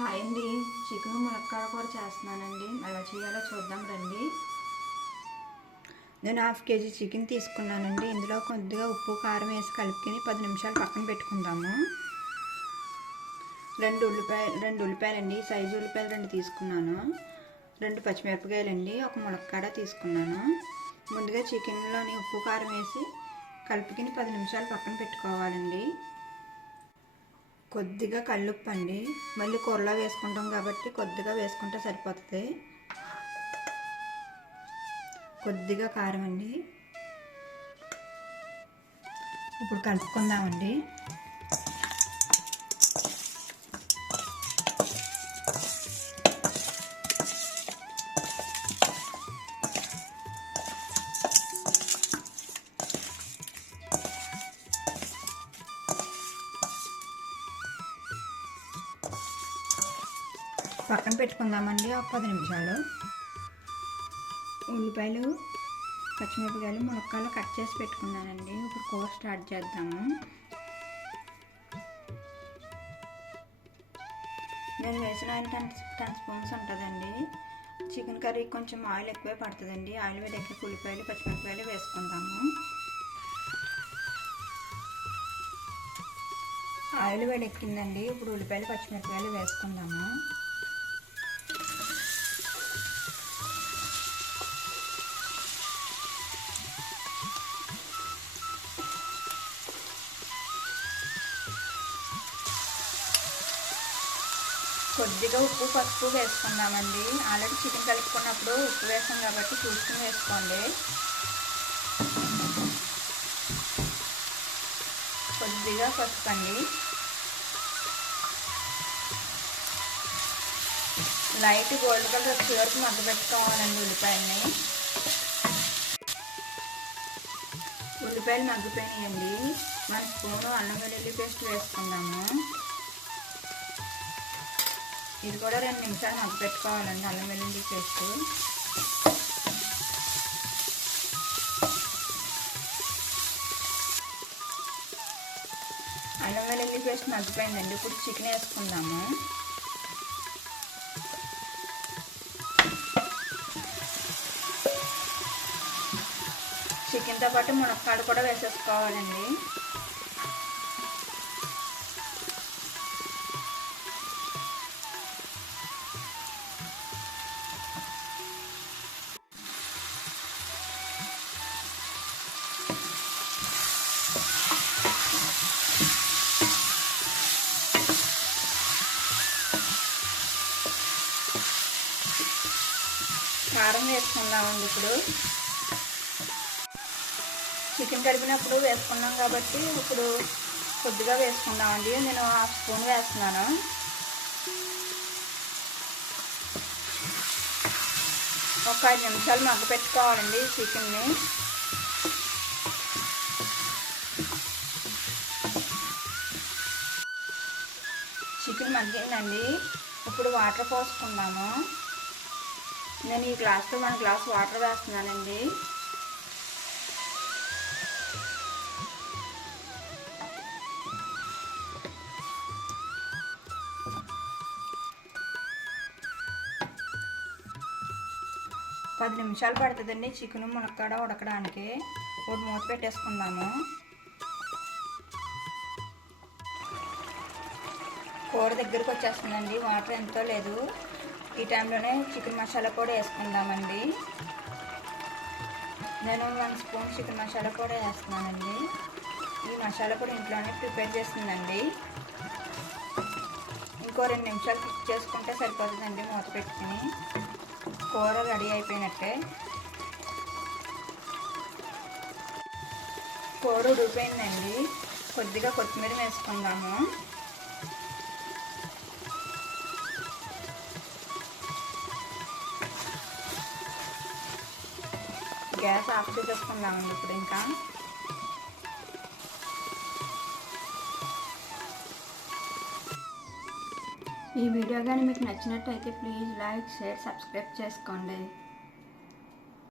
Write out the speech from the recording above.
Hi అండి. Chicken ములక్కాడ కూర చేస్తున్నానండి. ఎలా చేయాలో చూద్దాం రండి. నేను 1/2 కేజీ చికెన్ తీసుకున్నానండి. ఇందులో కొద్దిగా ఉప్పు కారం వేసి కలుపుకొని 10 నిమిషాలు పక్కన పెట్టుకుందాము. 2 ఉల్లిపాయలండి, సైజు ఉల్లిపాయలు 2 తీసుకున్నాను. 2 పచ్చిమిరపకాయలండి, ఒక ములక్కాడ తీసుకున్నాను. ముందుగా చికెన్లోని ఉప్పు కారం వేసి కలుపుకొని 10 నిమిషాలు పక్కన పెట్టుకోవాలండి. కొద్దిగా కల్లుప్పు అండి, మళ్ళీ కూరలో వేసుకుంటాం కాబట్టి కొద్దిగా వేసుకుంటే సరిపోతుంది. కొద్దిగా కారం అండి. ఇప్పుడు కలుపుకుందామండి. పక్కన పెట్టుకుందామండి ఒక 10 నిమిషాలు. ఉల్లిపాయలు, పచ్చిమిరపకాయలు, ములక్కాయలు కట్ చేసి పెట్టుకున్నానండి. ఇప్పుడు కూర స్టార్ట్ చేద్దాము. నేను వేసిన ఆయిల్ 10 స్పూన్స్ ఉంటుందండి. చికెన్ కర్రీ కొంచెం ఆయిల్ ఎక్కువే పడుతుందండి. ఆయిల్ వేడెక్కి ఉల్లిపాయలు, పచ్చిమిరపకాయలు వేసుకుందాము. ఆయిల్ వేడెక్కిందండి. ఇప్పుడు ఉల్లిపాయలు, పచ్చిమిరపకాయలు వేసుకుందాము. కొద్దిగా ఉప్పు, పసుపు వేసుకుందామండి. ఆల్రెడీ చికెన్ కలుపుకున్నప్పుడు ఉప్పు వేసాం కాబట్టి చూసుకుని వేసుకోండి. కొద్దిగా పసుపు అండి. లైట్ గోల్డ్ కలర్ వచ్చే వరకు మగ్గబెట్టుకోవాలండి ఉల్లిపాయలని. ఉల్లిపాయలు మగ్గిపోయినాయండి. 1 స్పూను అల్లం వెల్లుల్లి పేస్ట్ వేసుకుందాము. ఇది కూడా 2 నిమిషాలు మగ్గపెట్టుకోవాలండి. అల్లం వెల్లుల్లి పేస్ట్ అల్లం వెల్లుల్లి పేస్ట్ మగ్గిపోయిందండి. ఇప్పుడు చికెన్ వేసుకుందాము. చికెన్తో పాటు మునక్కాడ కూడా వేసేసుకోవాలండి. కారం వేసుకుందామండి. ఇప్పుడు చికెన్ కలిపినప్పుడు వేసుకున్నాం కాబట్టి ఇప్పుడు కొద్దిగా వేసుకుందామండి. నేను 1/2 స్పూన్ వేస్తున్నాను. ఒక 5 నిమిషాలు మగ్గపెట్టుకోవాలండి చికెన్ని. చికెన్ మగ్గిందండి. ఇప్పుడు వాటర్ పోసుకుందాము. నేను ఈ గ్లాస్తో 1 గ్లాస్ వాటర్ వేస్తున్నానండి. పది నిమిషాలు పడుతుందండి చికెన్ మునక్కాడ ఉడకడానికి. ఇప్పుడు మూత పెట్టేసుకుందాము. కూర దగ్గరకు వచ్చేస్తుందండి. వాటర్ ఎంతో లేదు. ఈ టైంలోనే చికెన్ మసాలా కూడా వేసుకుందామండి. నేను 1 స్పూన్ చికెన్ మసాలా కూడా వేస్తున్నానండి. ఈ మసాలా కూడా ఇంట్లోనే ప్రిపేర్ చేస్తుందండి. ఇంకో 2 నిమిషాలు కుక్ చేసుకుంటే సరిపోతుందండి. మూత పెట్టుకుని కూర రెడీ అయిపోయినట్టే. కూర ఉడికిపోయిందండి. కొద్దిగా కొత్తిమీర వేసుకుందాము. గ్యాస్ ఆఫ్ చేసేసుకుందామండి. ఇప్పుడు ఇంకా ఈ వీడియో కానీ మీకు నచ్చినట్టయితే ప్లీజ్ లైక్, షేర్, సబ్స్క్రైబ్ చేసుకోండి.